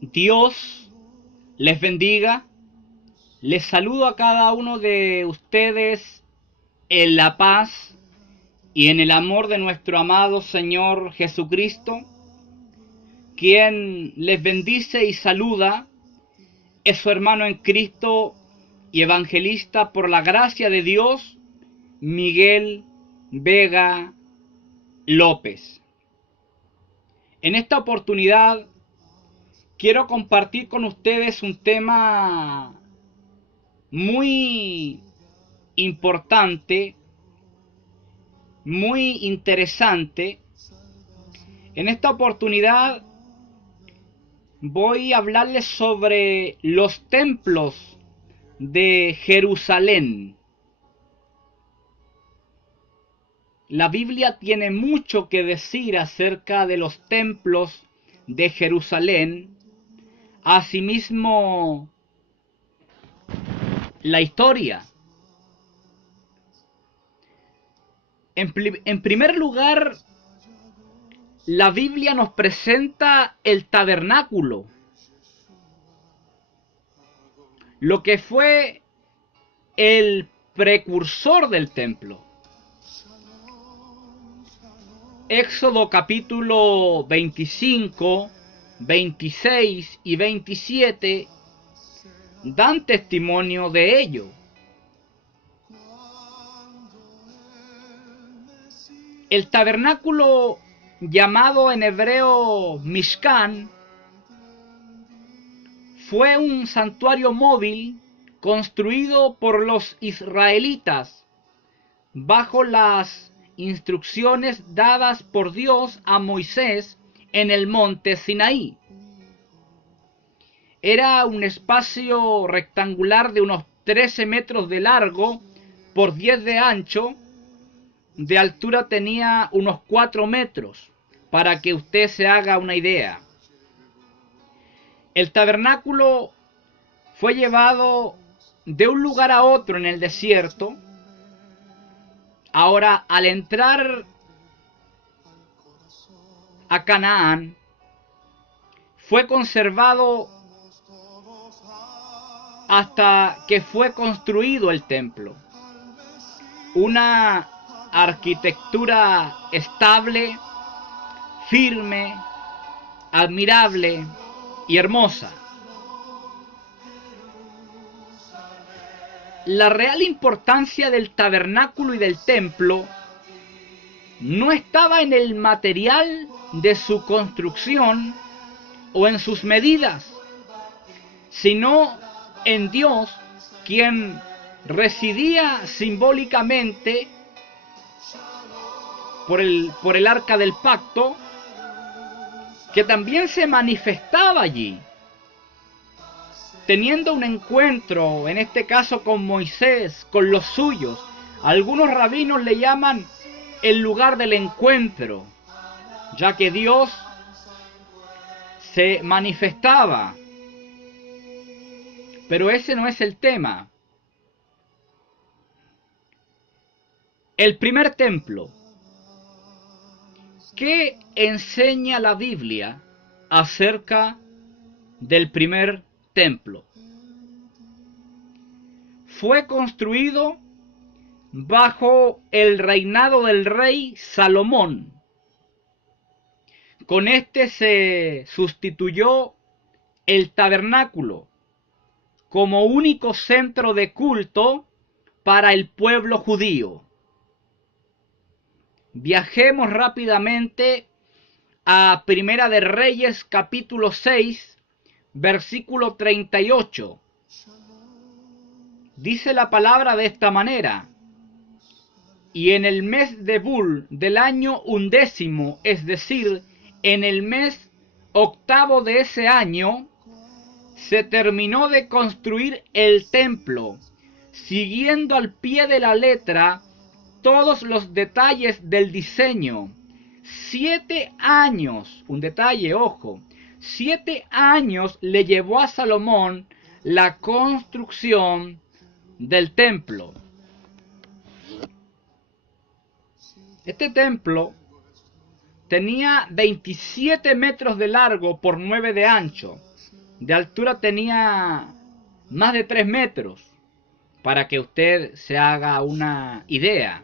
Dios les bendiga. Les saludo a cada uno de ustedes en la paz y en el amor de nuestro amado Señor Jesucristo, quien les bendice y saluda. Es su hermano en Cristo y evangelista por la gracia de Dios, Miguel Vega López. En esta oportunidad quiero compartir con ustedes un tema muy importante, muy interesante. En esta oportunidad voy a hablarles sobre los templos de Jerusalén. La Biblia tiene mucho que decir acerca de los templos de Jerusalén. Asimismo, la historia. En primer lugar, la Biblia nos presenta el tabernáculo, lo que fue el precursor del templo. Éxodo capítulo 25, 26 y 27 dan testimonio de ello. El tabernáculo, llamado en hebreo Mishkan, fue un santuario móvil construido por los israelitas bajo las instrucciones dadas por Dios a Moisés en el monte Sinaí. Era un espacio rectangular de unos 13 metros de largo por 10 de ancho. De altura tenía unos 4 metros, para que usted se haga una idea. El tabernáculo fue llevado de un lugar a otro en el desierto. Ahora, al entrar a Canaán, fue conservado hasta que fue construido el templo. Una arquitectura estable, firme, admirable y hermosa. La real importancia del tabernáculo y del templo no estaba en el material de su construcción o en sus medidas, sino en Dios, quien residía simbólicamente por el arca del pacto, que también se manifestaba allí, teniendo un encuentro, en este caso con Moisés, con los suyos. Algunos rabinos le llaman el lugar del encuentro, ya que Dios se manifestaba. Pero ese no es el tema. El primer templo. ¿Qué enseña la Biblia acerca del primer templo? Fue construido bajo el reinado del rey Salomón. Con este se sustituyó el tabernáculo como único centro de culto para el pueblo judío. Viajemos rápidamente a Primera de Reyes capítulo 6, versículo 38. Dice la palabra de esta manera: y en el mes de Bul del año 11, es decir, en el mes 8 de ese año, se terminó de construir el templo, siguiendo al pie de la letra todos los detalles del diseño. 7 años, un detalle, ojo, 7 años le llevó a Salomón la construcción del templo. Este templo tenía 27 metros de largo por 9 de ancho. de altura tenía más de 3 metros, para que usted se haga una idea.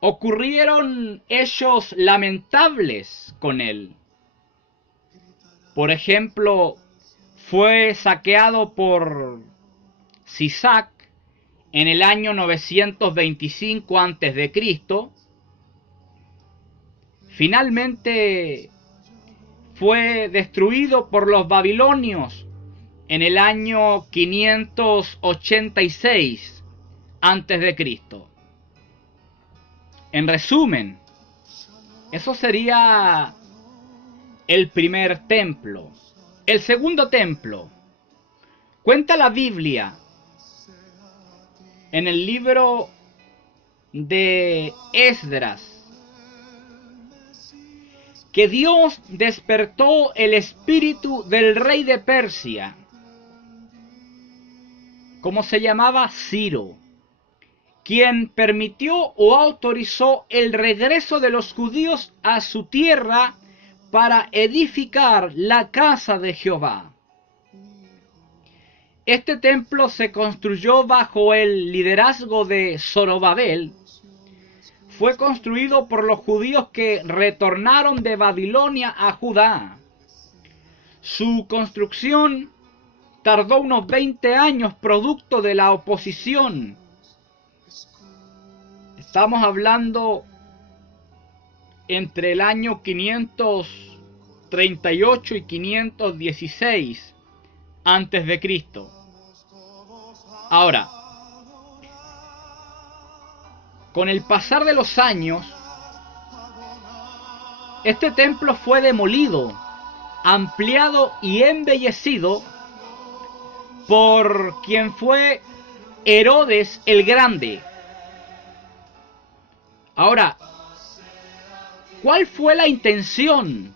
Ocurrieron hechos lamentables con él. Por ejemplo, fue saqueado por Sisac en el año 925 a.C. Finalmente fue destruido por los babilonios en el año 586 a.C. En resumen, eso sería el primer templo. El segundo templo, cuenta la Biblia en el libro de Esdras, que Dios despertó el espíritu del rey de Persia, como se llamaba Ciro, quien permitió o autorizó el regreso de los judíos a su tierra para edificar la casa de Jehová. Este templo se construyó bajo el liderazgo de Zorobabel. Fue construido por los judíos que retornaron de Babilonia a Judá. Su construcción tardó unos 20 años, producto de la oposición. Estamos hablando entre el año 538 y 516 antes de Cristo. Ahora, con el pasar de los años, este templo fue demolido, ampliado y embellecido por quien fue Herodes el Grande. Ahora, ¿cuál fue la intención?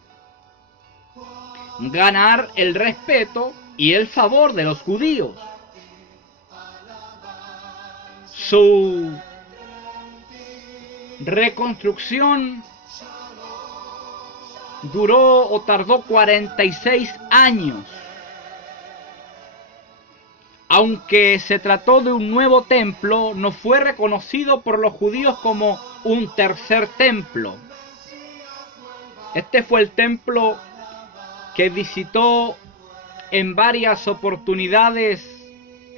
Ganar el respeto y el favor de los judíos. Su reconstrucción duró o tardó 46 años. Aunque se trató de un nuevo templo, no fue reconocido por los judíos como un tercer templo. Este fue el templo que visitó en varias oportunidades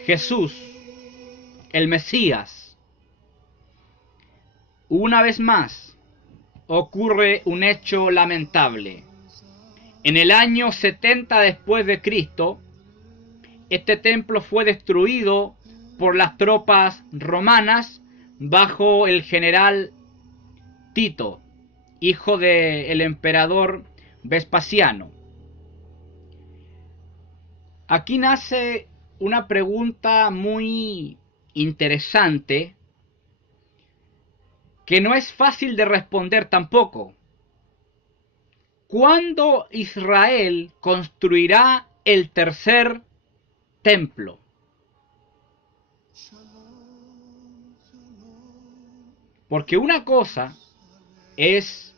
Jesús, el Mesías. Una vez más, ocurre un hecho lamentable. En el año 70 después de Cristo, este templo fue destruido por las tropas romanas bajo el general Tito, hijo del emperador Vespasiano. Aquí nace una pregunta muy interesante que no es fácil de responder tampoco. ¿Cuándo Israel construirá el tercer templo? Porque una cosa es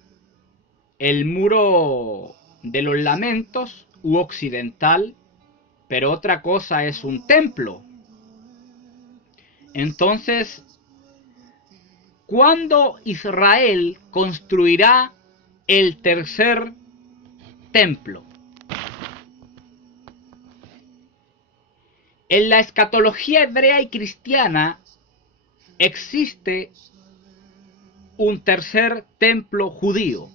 el muro de los lamentos u occidental, pero otra cosa es un templo. Entonces, ¿cuándo Israel construirá el tercer templo? En la escatología hebrea y cristiana existe un tercer templo judío.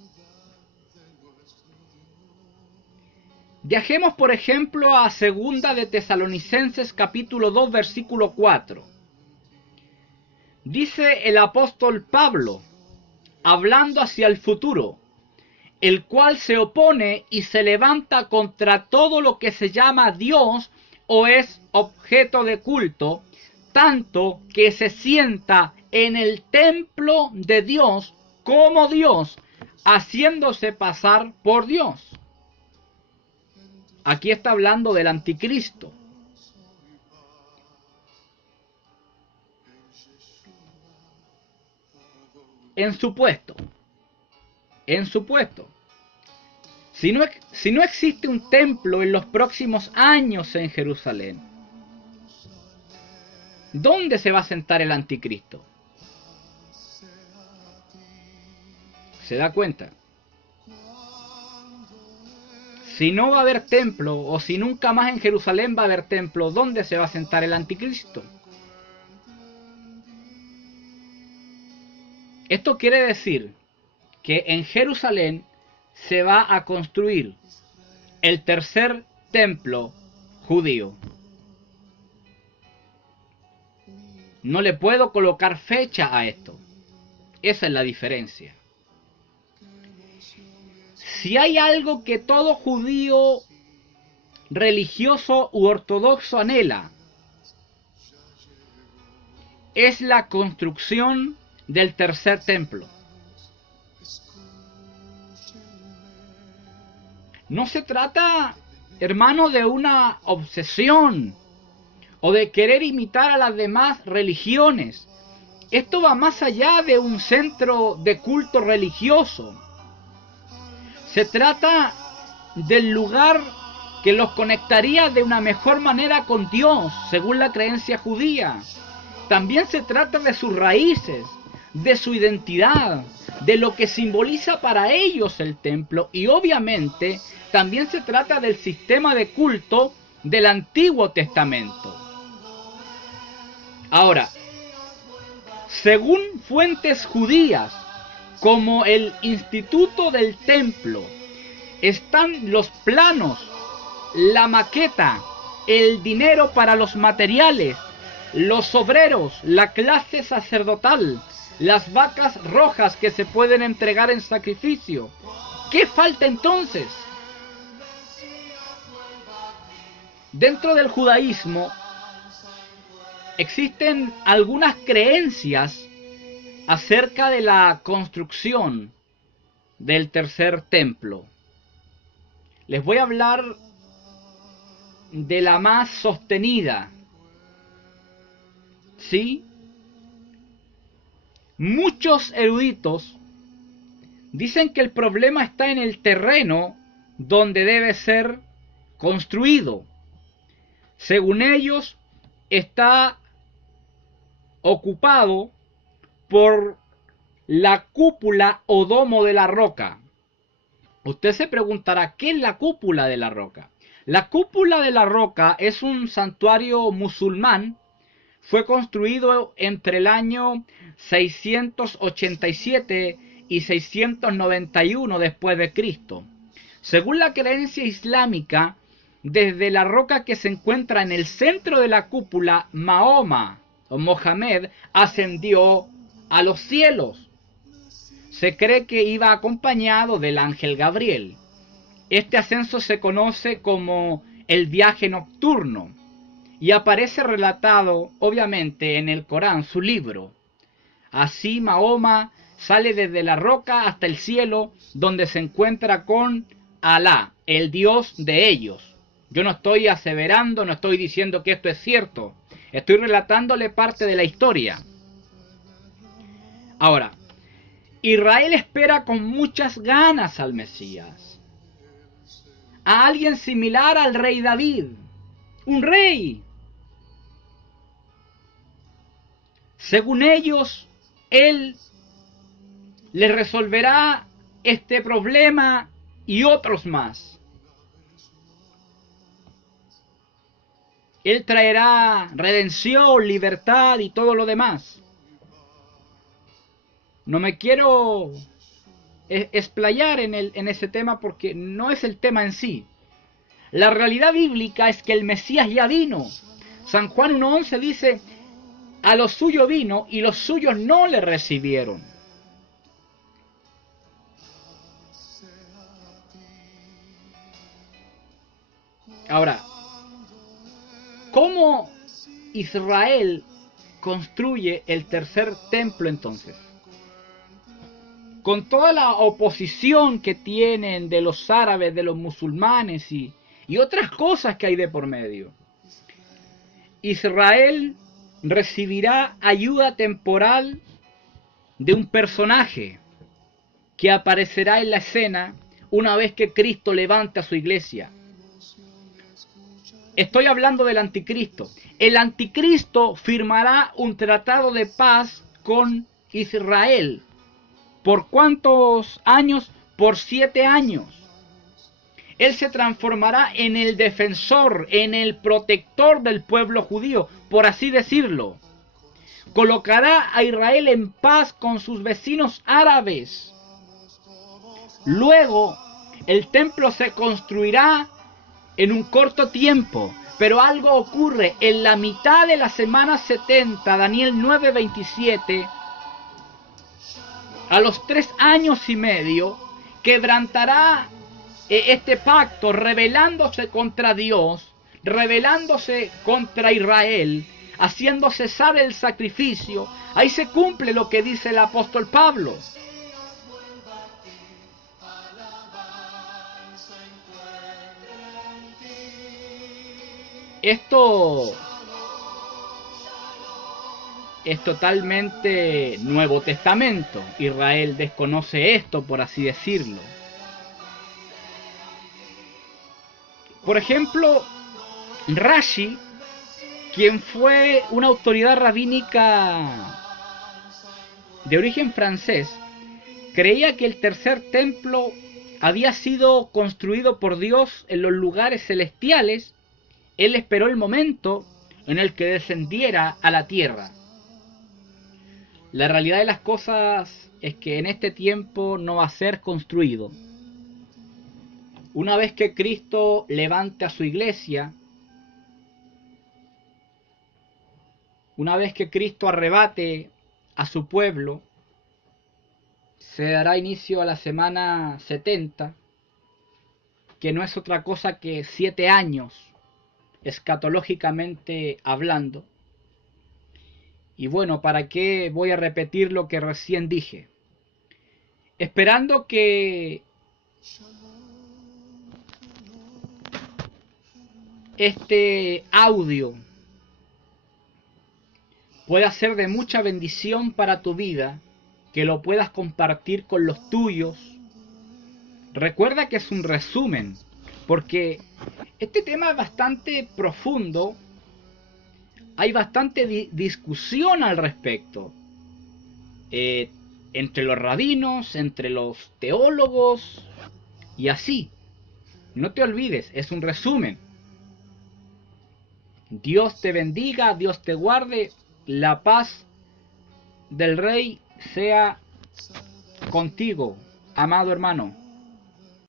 Viajemos, por ejemplo, a Segunda de Tesalonicenses capítulo 2, versículo 4. Dice el apóstol Pablo, hablando hacia el futuro, el cual se opone y se levanta contra todo lo que se llama Dios o es objeto de culto, tanto que se sienta en el templo de Dios como Dios, haciéndose pasar por Dios. Aquí está hablando del anticristo. En su puesto. Si no existe un templo en los próximos años en Jerusalén, ¿dónde se va a sentar el anticristo? ¿Se da cuenta? Si no va a haber templo, o si nunca más en Jerusalén va a haber templo, ¿dónde se va a sentar el anticristo? Esto quiere decir que en Jerusalén se va a construir el tercer templo judío. No le puedo colocar fecha a esto. Esa es la diferencia. Si hay algo que todo judío religioso u ortodoxo anhela, es la construcción del tercer templo. No se trata, hermano, de una obsesión o de querer imitar a las demás religiones. Esto va más allá de un centro de culto religioso. Se trata del lugar que los conectaría de una mejor manera con Dios, según la creencia judía. También se trata de sus raíces, de su identidad, de lo que simboliza para ellos el templo, y obviamente también se trata del sistema de culto del Antiguo Testamento. Ahora, según fuentes judías, como el Instituto del Templo, están los planos, la maqueta, el dinero para los materiales, los obreros, la clase sacerdotal, las vacas rojas que se pueden entregar en sacrificio. ¿Qué falta entonces? Dentro del judaísmo existen algunas creencias acerca de la construcción del tercer templo. Les voy a hablar de la más sostenida. ¿Sí? Muchos eruditos dicen que el problema está en el terreno donde debe ser construido. Según ellos, está ocupado por la cúpula o domo de la roca. Usted se preguntará, ¿qué es la cúpula de la roca? La cúpula de la roca es un santuario musulmán. Fue construido entre el año 687 y 691 después de Cristo. Según la creencia islámica, desde la roca que se encuentra en el centro de la cúpula, Mahoma o Mohamed ascendió a los cielos. Se cree que iba acompañado del ángel Gabriel. Este ascenso se conoce como el viaje nocturno y aparece relatado, obviamente, en el Corán, su libro. Así Mahoma sale desde la roca hasta el cielo, donde se encuentra con Alá, el Dios de ellos. Yo no estoy aseverando, no estoy diciendo que esto es cierto. Estoy relatándole parte de la historia. Ahora, Israel espera con muchas ganas al Mesías, a alguien similar al rey David, un rey. Según ellos, él les resolverá este problema y otros más. Él traerá redención, libertad y todo lo demás. No me quiero explayar en ese tema porque no es el tema en sí. La realidad bíblica es que el Mesías ya vino. San Juan 1:11 dice, a los suyos vino y los suyos no le recibieron. Ahora, ¿cómo Israel construye el tercer templo entonces? Con toda la oposición que tienen de los árabes, de los musulmanes y otras cosas que hay de por medio. Israel recibirá ayuda temporal de un personaje que aparecerá en la escena una vez que Cristo levante a su iglesia. Estoy hablando del anticristo. El anticristo firmará un tratado de paz con Israel. ¿Por cuántos años? Por 7 años. Él se transformará en el defensor, en el protector del pueblo judío, por así decirlo. Colocará a Israel en paz con sus vecinos árabes. Luego, el templo se construirá en un corto tiempo, pero algo ocurre en la mitad de la semana 70, Daniel 9:27, a los 3 años y medio, quebrantará este pacto, rebelándose contra Dios, rebelándose contra Israel, haciendo cesar el sacrificio. Ahí se cumple lo que dice el apóstol Pablo. Esto es totalmente Nuevo Testamento. Israel desconoce esto, por así decirlo. Por ejemplo, Rashi, quien fue una autoridad rabínica de origen francés, creía que el tercer templo había sido construido por Dios en los lugares celestiales. Él esperó el momento en el que descendiera a la tierra. La realidad de las cosas es que en este tiempo no va a ser construido. Una vez que Cristo levante a su iglesia, una vez que Cristo arrebate a su pueblo, se dará inicio a la semana 70, que no es otra cosa que 7 años, escatológicamente hablando. Y bueno, ¿para qué voy a repetir lo que recién dije? Esperando que este audio pueda ser de mucha bendición para tu vida, que lo puedas compartir con los tuyos. Recuerda que es un resumen, porque este tema es bastante profundo, hay bastante discusión al respecto, entre los rabinos, entre los teólogos, y así. No te olvides, es un resumen. Dios te bendiga, Dios te guarde, la paz del Rey sea contigo, amado hermano.